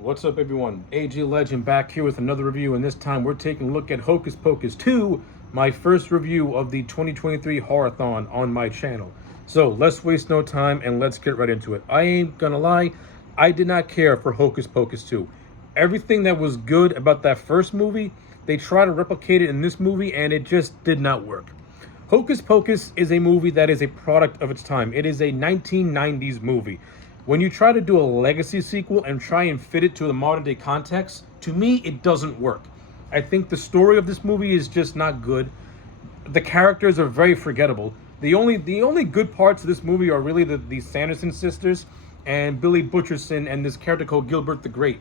What's up, everyone? AG Legend back here with another review, and this time we're taking a look at Hocus Pocus 2, my first review of the 2023 Horathon on my channel. So let's waste no time and let's get right into it. I ain't gonna lie, I did not care for Hocus Pocus 2. Everything that was good about that first movie, they try to replicate it in this movie, and it just did not work. Hocus Pocus is a movie that is a product of its time. It is a 1990s movie. When you try to do a legacy sequel and try and fit it to the modern day context, to me, it doesn't work. I think the story of this movie is just not good. The characters are very forgettable. The only good parts of this movie are really the Sanderson sisters and Billy Butcherson and this character called Gilbert the Great.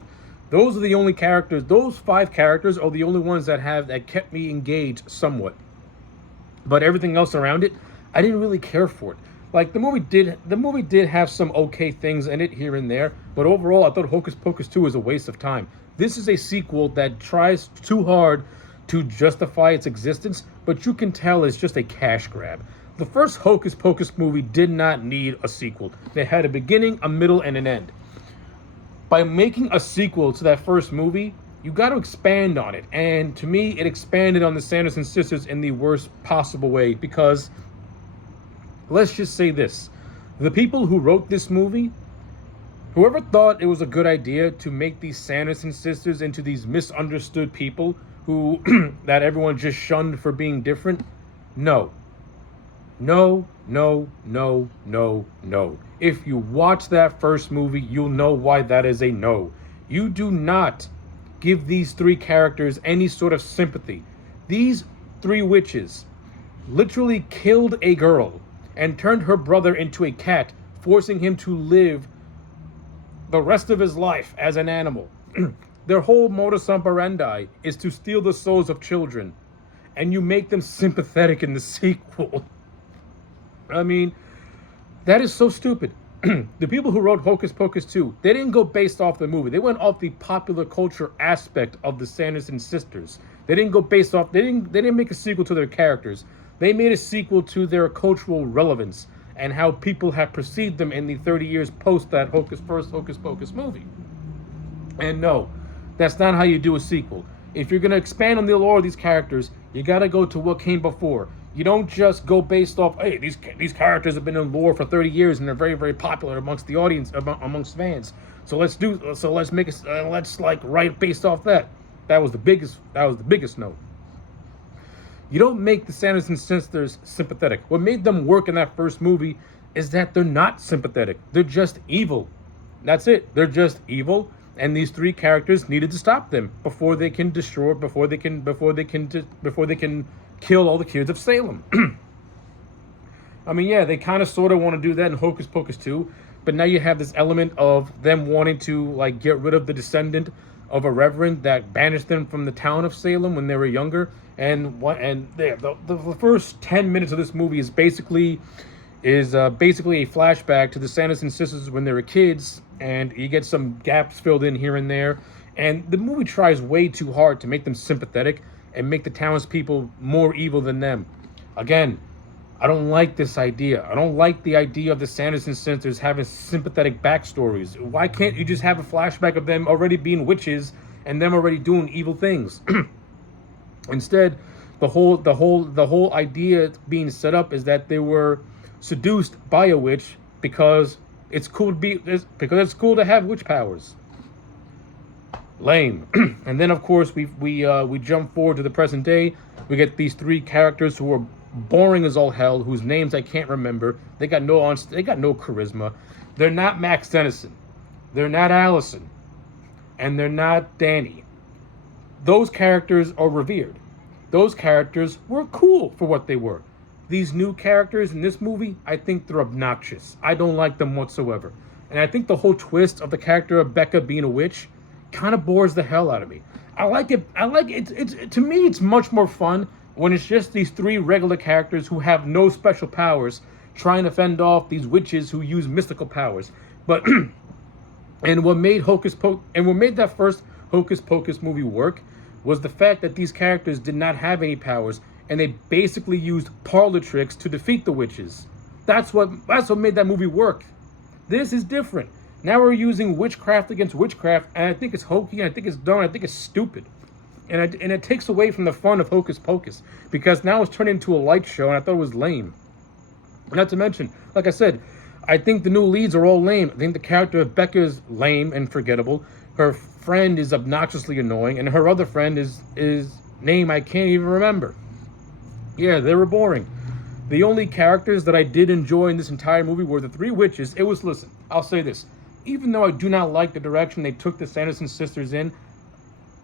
Those are the only characters. Those five characters are the only ones that kept me engaged somewhat. But everything else around it, I didn't really care for it. Like the movie did have some okay things in it here and there, but overall I thought Hocus Pocus 2 is a waste of time. This is a sequel that tries too hard to justify its existence, but you can tell it's just a cash grab. The first Hocus Pocus movie did not need a sequel. They had a beginning, a middle, and an end. By making a sequel to that first movie, you got to expand on it. And to me, it expanded on the Sanderson sisters in the worst possible way because let's just say this. The people who wrote this movie, whoever thought it was a good idea to make these Sanderson sisters into these misunderstood people who that everyone just shunned for being different, no. No, no, no, no, no. If you watch that first movie, you'll know why that is a no. You do not give these three characters any sort of sympathy. These three witches literally killed a girl and turned her brother into a cat, forcing him to live the rest of his life as an animal. Their whole modus operandi is to steal the souls of children, and you make them sympathetic in the sequel. I mean, that is so stupid. The people who wrote Hocus Pocus 2, they didn't go based off the movie. They went off the popular culture aspect of the Sanderson sisters. They didn't go based off, they didn't make a sequel to their characters. They made a sequel to their cultural relevance and how people have perceived them in the 30 years post that first Hocus Pocus movie. And no, that's not how you do a sequel. If you're going to expand on the lore of these characters, you got to go to what came before. You don't just go based off, hey, these characters have been in lore for 30 years and they're very, very popular amongst the audience, amongst fans. So let's write based off that. That was the biggest no. You don't make the Sanderson sisters sympathetic. What made them work in that first movie is that they're not sympathetic. They're just evil. That's it. They're just evil, and these three characters needed to stop them before they can kill all the kids of Salem. I mean, yeah, they kind of sort of want to do that in Hocus Pocus 2, but now you have this element of them wanting to like get rid of the descendant of a reverend that banished them from the town of Salem when they were younger. The first 10 minutes of this movie is basically a flashback to the Sanderson sisters when they were kids, and you get some gaps filled in here and there. And the movie tries way too hard to make them sympathetic and make the townspeople more evil than them. Again, I don't like this idea. I don't like the idea of the Sanderson sisters having sympathetic backstories. Why can't you just have a flashback of them already being witches and them already doing evil things? Instead, the whole idea being set up is that they were seduced by a witch because it's cool to have witch powers. Lame. And then of course we jump forward to the present day. We get these three characters who are boring as all hell, whose names I can't remember. They got no charisma. They're not Max Dennison. They're not Allison. And they're not Danny. Those characters are revered. Those characters were cool for what they were. These new characters in this movie, I think they're obnoxious. I don't like them whatsoever. And I think the whole twist of the character of Becca being a witch kind of bores the hell out of me. I like it. It's to me, it's much more fun when it's just these three regular characters who have no special powers trying to fend off these witches who use mystical powers. But and what made that first Hocus Pocus movie work was the fact that these characters did not have any powers, and they basically used parlor tricks to defeat the witches. That's what made that movie work. This is different. Now we're using witchcraft against witchcraft, and I think it's hokey, and I think it's dumb, and I think it's stupid. And it takes away from the fun of Hocus Pocus, because now it's turned into a light show, and I thought it was lame. Not to mention, like I said, I think the new leads are all lame. I think the character of Becca is lame and forgettable. Her friend is obnoxiously annoying, and her other friend is name I can't even remember. Yeah, they were boring. The only characters that I did enjoy in this entire movie were the three witches. Listen, I'll say this. Even though I do not like the direction they took the Sanderson sisters in,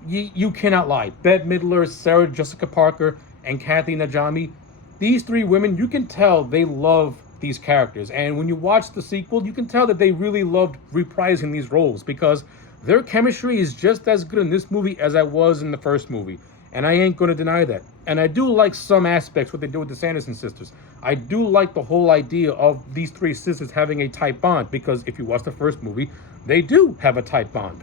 you cannot lie. Bette Midler, Sarah Jessica Parker, and Kathy Najimy, these three women, you can tell they love these characters. And when you watch the sequel, you can tell that they really loved reprising these roles, because their chemistry is just as good in this movie as it was in the first movie. And I ain't going to deny that. And I do like some aspects what they do with the Sanderson sisters. I do like the whole idea of these three sisters having a tight bond, because if you watch the first movie, they do have a tight bond.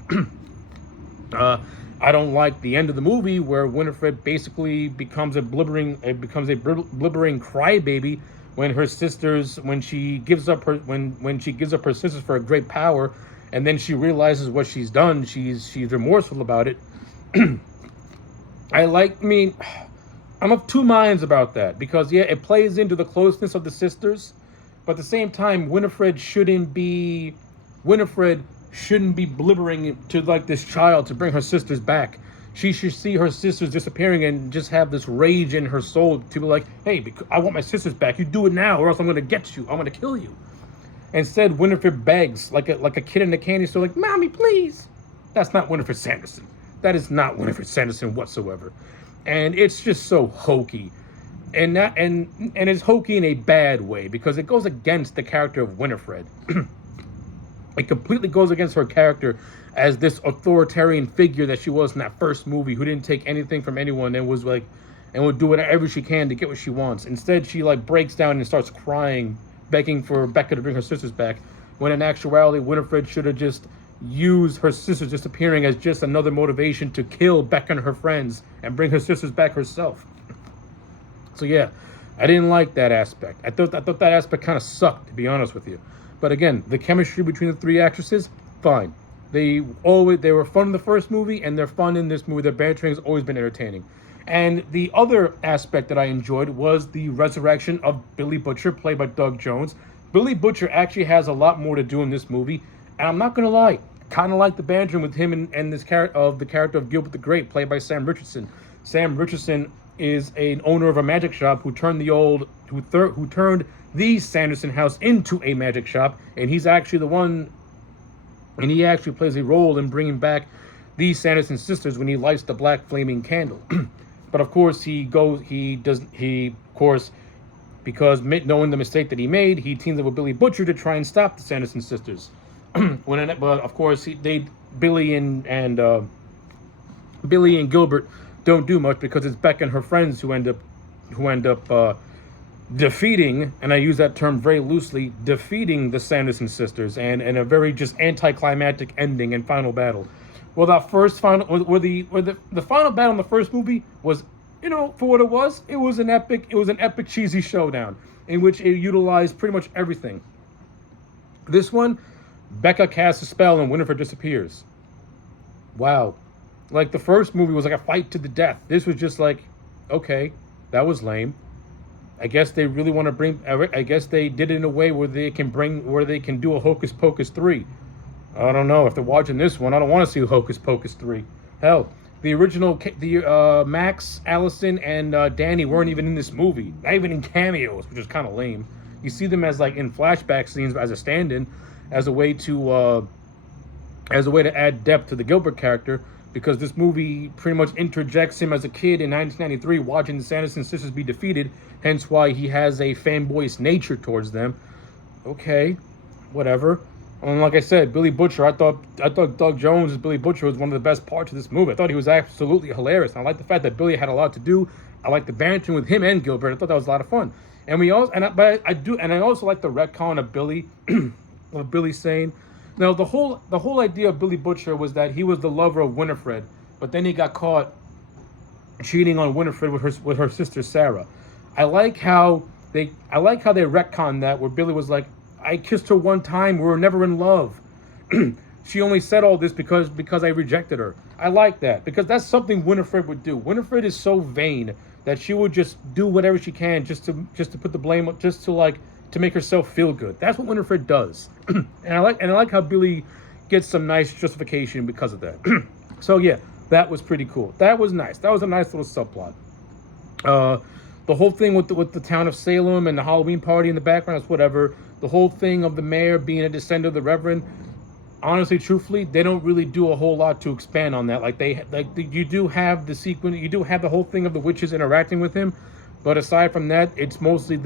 I don't like the end of the movie where Winifred basically becomes a blibbering crybaby when she gives up her sisters for a great power, and then she realizes what she's done. She's remorseful about it. I'm of two minds about that, because yeah, it plays into the closeness of the sisters, but at the same time, Winifred shouldn't be blibbering to like this child to bring her sisters back. She should see her sisters disappearing and just have this rage in her soul to be like, hey, I want my sisters back. You do it now, or else I'm going to get you. I'm going to kill you. Instead, Winifred begs like a kid in a candy store, like, Mommy, please. That's not Winifred Sanderson. That is not Winifred Sanderson whatsoever. And it's just so hokey. And it's hokey in a bad way, because it goes against the character of Winifred. It completely goes against her character as this authoritarian figure that she was in that first movie, who didn't take anything from anyone and was like, and would do whatever she can to get what she wants. Instead, she like breaks down and starts crying, begging for Becca to bring her sisters back, when in actuality, Winifred should have just used her sisters disappearing as just another motivation to kill Becca and her friends and bring her sisters back herself. So yeah, I didn't like that aspect. I thought that aspect kind of sucked, to be honest with you. But again, the chemistry between the three actresses, fine. They were fun in the first movie, and they're fun in this movie. Their bantering has always been entertaining. And the other aspect that I enjoyed was the resurrection of Billy Butcher, played by Doug Jones. Billy Butcher actually has a lot more to do in this movie, and I'm not gonna lie, kind of like the bantering with him and the character of Gilbert the Great, played by Sam Richardson. Sam Richardson is an owner of a magic shop who turned the Sanderson house into a magic shop, and he's actually the one, and he actually plays a role in bringing back the Sanderson sisters when he lights the black flaming candle. But of course, because knowing the mistake that he made, he teams up with Billy Butcher to try and stop the Sanderson sisters. But of course, Billy and Gilbert don't do much, because it's Beck and her friends who end up defeating, and I use that term very loosely, defeating the Sanderson sisters, and a very just anticlimactic ending and final battle. Well, the final battle in the first movie was, for what it was an epic cheesy showdown in which it utilized pretty much everything. This one, Becca casts a spell and Winifred disappears. Wow. Like, the first movie was like a fight to the death. This was just like, okay, that was lame. I guess they really want to I guess they did it in a way where they can do a Hocus Pocus 3. I don't know. If they're watching this one, I don't want to see Hocus Pocus 3. Hell, the original, Max, Allison, and Danny weren't even in this movie. Not even in cameos, which is kind of lame. You see them as like in flashback scenes as a stand-in, as a way to add depth to the Gilbert character, because this movie pretty much interjects him as a kid in 1993 watching the Sanderson sisters be defeated, hence why he has a fanboyish nature towards them. Okay, whatever. And like I said, Billy Butcher, I thought Doug Jones as Billy Butcher was one of the best parts of this movie. I thought he was absolutely hilarious. And I like the fact that Billy had a lot to do. I like the bantering with him and Gilbert. I thought that was a lot of fun. And I also like the retcon of Billy, of Billy saying, now the whole idea of Billy Butcher was that he was the lover of Winifred, but then he got caught cheating on Winifred with her sister Sarah. I like how they retconned that, where Billy was like, I kissed her one time, we were never in love. She only said all this because I rejected her. I like that because that's something Winifred would do. Winifred is so vain that she would just do whatever she can just to put the blame, just to like to make herself feel good. That's what Winifred does. and I like how Billy gets some nice justification because of that. So yeah, that was pretty cool. That was nice. That was a nice little subplot. The whole thing with the town of Salem and the Halloween party in the background is whatever. The whole thing of the mayor being a descendant of the Reverend. Honestly, truthfully, they don't really do a whole lot to expand on that. You do have the sequence, you do have the whole thing of the witches interacting with him, but aside from that, it's mostly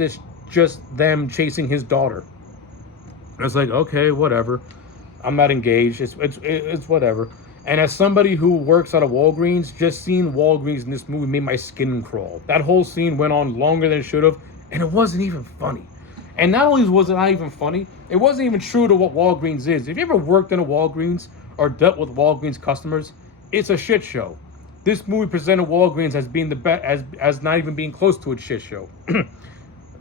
just them chasing his daughter. It's like, okay, whatever. I'm not engaged. It's whatever. And as somebody who works at a Walgreens, just seeing Walgreens in this movie made my skin crawl. That whole scene went on longer than it should have, and it wasn't even funny. And not only was it not even funny, it wasn't even true to what Walgreens is. If you ever worked in a Walgreens or dealt with Walgreens customers, it's a shit show. This movie presented Walgreens as being the best, as not even being close to a shit show.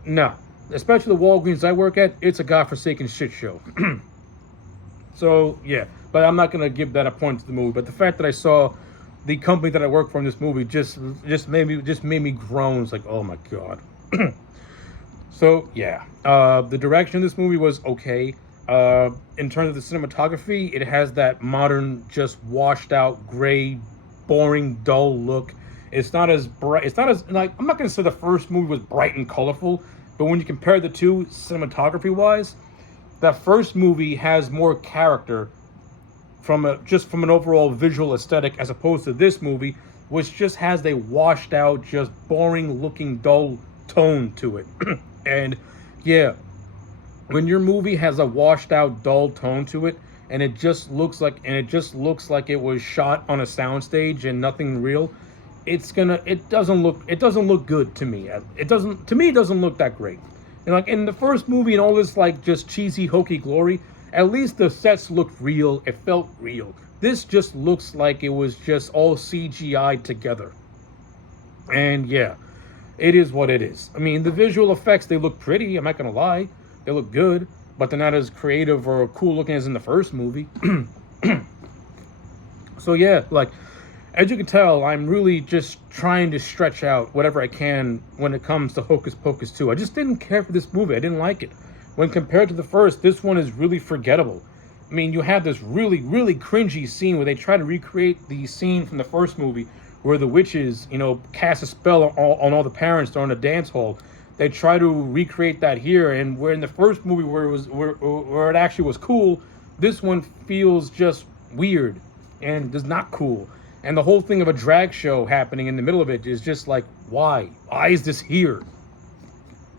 No, especially the Walgreens I work at, it's a godforsaken shit show. So yeah, but I'm not gonna give that a point to the movie. But the fact that I saw the company that I work for in this movie just made me groan. It's like, oh my god. So yeah, the direction of this movie was okay. In terms of the cinematography, it has that modern, just washed out, gray, boring, dull look. It's not as bright. It's not as like, I'm not gonna say the first movie was bright and colorful, but when you compare the two cinematography wise, that first movie has more character from an overall visual aesthetic, as opposed to this movie, which just has a washed out, just boring looking, dull tone to it. And yeah, when your movie has a washed out, dull tone to it, and it just looks like it was shot on a soundstage and nothing real, it doesn't look good to me. It doesn't look that great. And like in the first movie and all this like just cheesy hokey glory, at least the sets looked real. It felt real. This just looks like it was just all CGI together. And yeah, it is what it is. I mean, the visual effects, they look pretty, I'm not gonna lie. They look good, but they're not as creative or cool looking as in the first movie. So yeah, like, as you can tell, I'm really just trying to stretch out whatever I can when it comes to Hocus Pocus 2. I just didn't care for this movie. I didn't like it. When compared to the first, this one is really forgettable. I mean, you have this really, really cringy scene where they try to recreate the scene from the first movie where the witches, cast a spell on all the parents during a dance hall. They try to recreate that here, and where in the first movie where it actually was cool, this one feels just weird and is not cool. And the whole thing of a drag show happening in the middle of it is just like, why? Why is this here?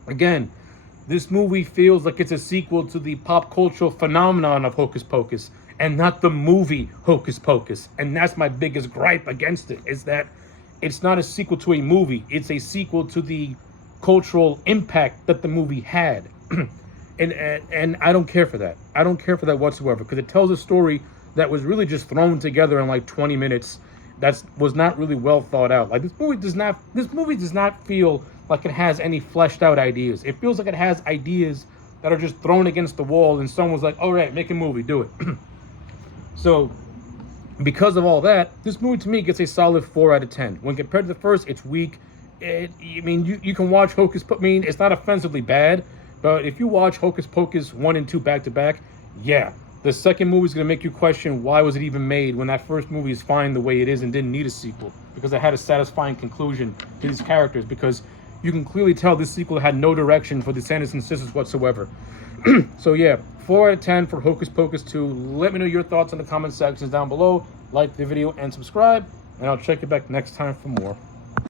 Again, this movie feels like it's a sequel to the pop cultural phenomenon of Hocus Pocus, and not the movie Hocus Pocus. And that's my biggest gripe against it, is that it's not a sequel to a movie. It's a sequel to the cultural impact that the movie had. and I don't care for that. I don't care for that whatsoever, because it tells a story that was really just thrown together in like 20 minutes. That was not really well thought out. Like, this movie does not feel like it has any fleshed out ideas. It feels like it has ideas that are just thrown against the wall, and someone's like, all right, make a movie, do it. So because of all that, this movie to me gets a solid 4 out of 10. When compared to the first, it's weak. You can watch Hocus Pocus. I mean, it's not offensively bad, but if you watch Hocus Pocus 1 and 2 back to back, yeah, the second movie is going to make you question why was it even made when that first movie is fine the way it is and didn't need a sequel, because it had a satisfying conclusion to these characters, because you can clearly tell this sequel had no direction for the Sanderson sisters whatsoever. So yeah, 4 out of 10 for Hocus Pocus 2. Let me know your thoughts in the comment sections down below. Like the video and subscribe, and I'll check you back next time for more.